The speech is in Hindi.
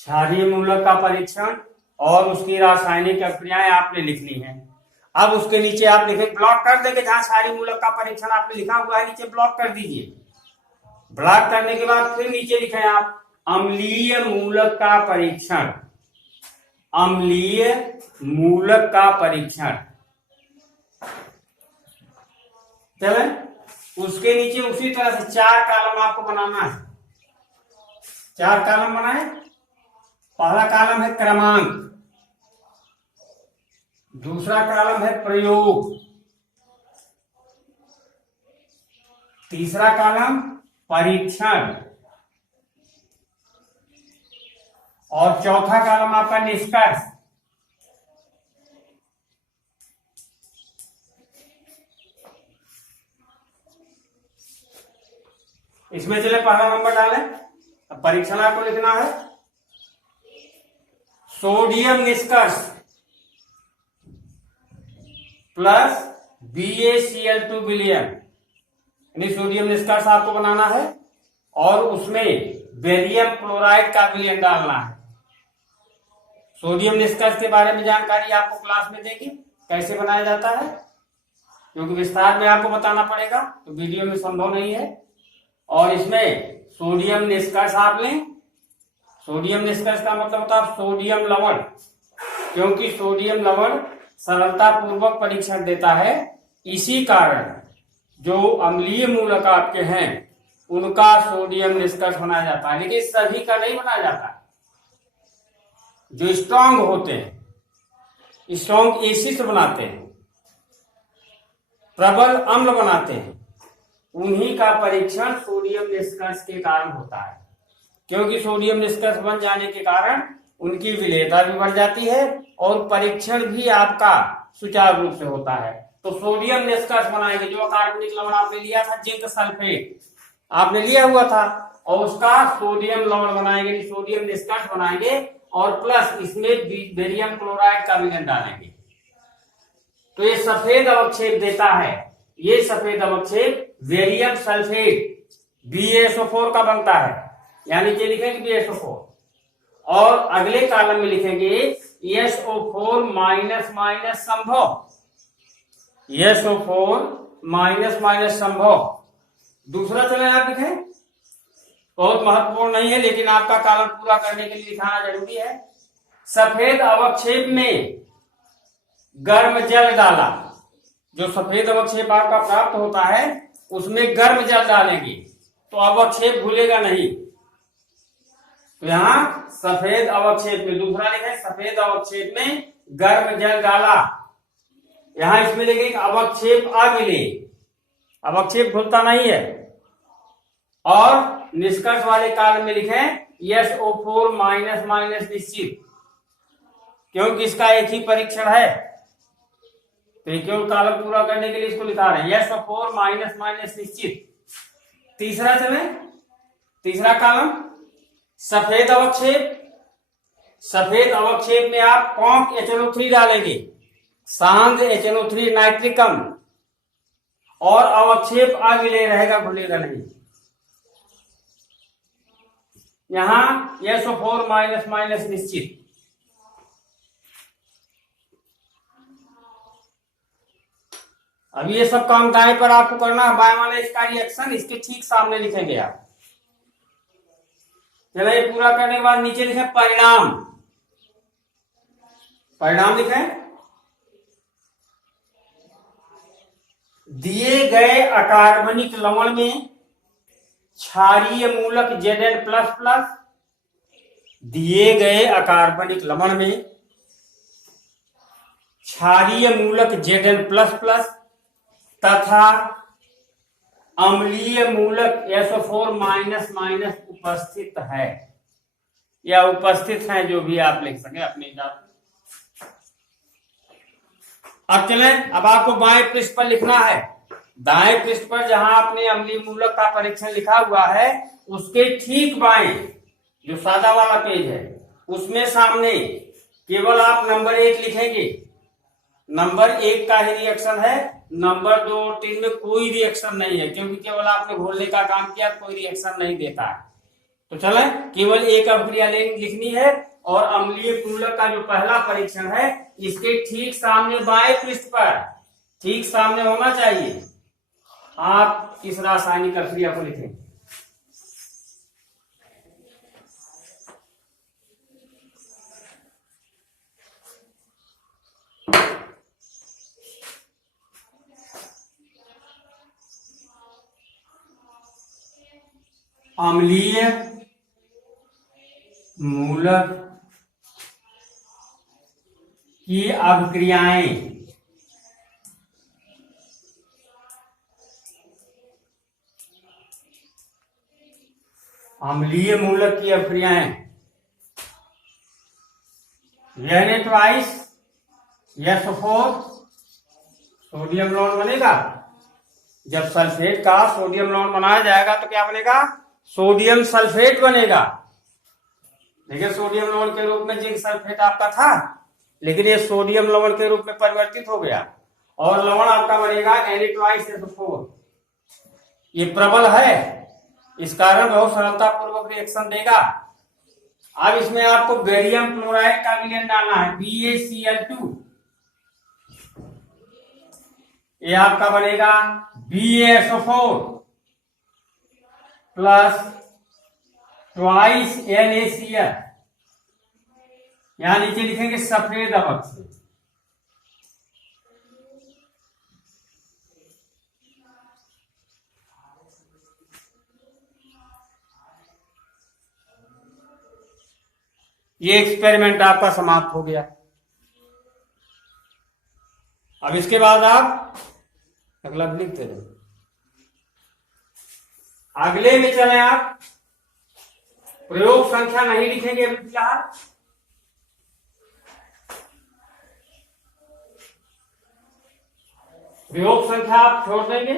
क्षारीय मूलक का परीक्षण और उसकी रासायनिक अभिक्रियाएं आपने लिखनी है। अब उसके नीचे आप लिखे, ब्लॉक कर देंगे, जहां क्षारीय मूलक का परीक्षण आपने लिखा हुआ है नीचे ब्लॉक कर दीजिए। ब्लॉक करने के बाद फिर नीचे लिखे आप अम्लीय मूलक का परीक्षण, अम्लीय मूलक का परीक्षण। चले, उसके नीचे उसी तरह से 4 कॉलम आपको बनाना है। 4 कॉलम बनाए। पहला कॉलम है क्रमांक, दूसरा कॉलम है प्रयोग, तीसरा कॉलम परीक्षण और चौथा कॉलम आपका निष्कर्ष। इसमें चले पहला नंबर डालें। अब परीक्षण आपको लिखना है सोडियम निष्कर्ष प्लस BaCl2 विलयन, यानी सोडियम निष्कर्ष आपको बनाना है और उसमें बेरियम क्लोराइड का विलयन डालना है। सोडियम निष्कर्ष के बारे में जानकारी आपको क्लास में देगी कैसे बनाया जाता है, क्योंकि विस्तार में आपको बताना पड़ेगा तो वीडियो में संभव नहीं है। और इसमें सोडियम निष्कर्ष आप लें। सोडियम निष्कर्ष का मतलब होता है सोडियम लवण, क्योंकि सोडियम लवण सरलता पूर्वक परीक्षण देता है। इसी कारण जो अम्लीय मूलक आपके हैं उनका सोडियम निष्कर्ष बनाया जाता है, लेकिन सभी का नहीं बनाया जाता। जो स्ट्रांग होते हैं, स्ट्रांग एसिड बनाते हैं, प्रबल अम्ल बनाते हैं, उन्हीं का परीक्षण सोडियम निष्कर्ष के कारण होता है। क्योंकि सोडियम निष्कर्ष बन जाने के कारण उनकी विलेयता भी बढ़ जाती है और परीक्षण भी आपका सुचारू रूप से होता है। तो सोडियम निष्कर्ष बनाएंगे, जो कार्बनिक लवण आपने लिया था, जिंक सल्फेट आपने लिया हुआ था, और उसका सोडियम लवण बनाएंगे, सोडियम निष्कर्ष बनाएंगे और प्लस इसमें बेरियम क्लोराइड का विलयन डालेंगे। तो ये सफेद अवक्षेप देता है। ये सफेद अवक्षेप बेरियम सल्फेट BaSO4 का बनता है, यानी कि लिखेंगे BaSO4 और अगले कॉलम में लिखेंगे SO4 माइनस माइनस संभव, SO4 माइनस माइनस संभव। दूसरा चले आप लिखें, बहुत महत्वपूर्ण नहीं है लेकिन आपका कॉलम पूरा करने के लिए लिखाना जरूरी है। सफेद अवक्षेप में गर्म जल डाला, जो सफेद अवक्षेप आपका प्राप्त होता है उसमें गर्म जल डालेंगे तो अवक्षेप भूलेगा नहीं। तो यहां सफेद अवक्षेप में, दूसरा लिखे सफेद अवक्षेप में गर्म जल डाला, यहां इसमें लिखेंगे अवक्षेप अविलेय, अवक्षेप भूलता नहीं है। और निष्कर्ष वाले काल में लिखें SO4 माइनस माइनस निश्चित, क्योंकि इसका एक ही परीक्षण है तो केवल कॉलम पूरा करने के लिए इसको लिखा रहे हैं SO4 माइनस माइनस निश्चित। तीसरा चले, तीसरा कॉलम सफेद अवक्षेप, सफेद अवक्षेप में आप कॉन्क HNO3 डालेंगे, सांद्र HNO3 नाइट्रिकम, और अवक्षेप अविलेय रहेगा, भूलेगा नहीं। यहां SO4 माइनस माइनस निश्चित। अब ये सब काम दाएं पर आपको करना है, बाएं वाला इसका रिएक्शन इसके ठीक सामने लिखेंगे आप। चलिए पूरा करने के बाद नीचे लिखें परिणाम, परिणाम लिखें दिए गए अकार्बनिक लवण में क्षारीय मूलक Zn++, दिए गए अकार्बनिक लवण में क्षारीय मूलक Zn++ तथा अम्लीय मूलक SO4 माइनस माइनस उपस्थित है, या उपस्थित है, जो भी आप लिख सके अपने हिसाब से। अब चलें, अब आपको बाएं पृष्ठ पर लिखना है। दाएं पृष्ठ पर जहां आपने अम्लीय मूलक का परीक्षण लिखा हुआ है उसके ठीक बाएं जो सादा वाला पेज है उसमें सामने केवल आप नंबर 1 लिखेंगे। नंबर 1 का ही रिएक्शन है, नंबर 2 और 3 में कोई रिएक्शन नहीं है, क्योंकि केवल आपने घोलने का काम किया, कोई रिएक्शन नहीं देता है। तो चले केवल एक अभिक्रिया लिखनी है और अम्लीय पूरक का जो पहला परीक्षण है इसके ठीक सामने बाएं पृष्ठ पर ठीक सामने होना चाहिए। आप इस रासायनिक अभिक्रिया को लिखें। अम्लीय मूलक की अभिक्रियाएं अम्लीय मूलक की अभिक्रियाएं N2 SO4 सोडियम लवण बनेगा। जब सल्फेट का सोडियम लवण बनाया जाएगा तो क्या बनेगा? सोडियम सल्फेट बनेगा। देखिए सोडियम लवण के रूप में जिंक सल्फेट आपका था, लेकिन ये सोडियम लवण के रूप में परिवर्तित हो गया और लवण आपका बनेगा Na2SO4। ये प्रबल है, इस कारण बहुत सरलता पूर्वक रिएक्शन देगा। अब इसमें आपको बेरियम क्लोराइड का विलयन डालना है BaCl2। ये आपका बनेगा BaSO4 प्लस ट्वाइस NaCl। यहां नीचे लिखेंगे सफेद अवक्षेप। ये एक्सपेरिमेंट आपका समाप्त हो गया। अब इसके बाद आप अगला लिखते रहे। अगले में चले आप। प्रयोग संख्या नहीं लिखेंगे अभी फिलहाल। प्रयोग संख्या आप छोड़ देंगे।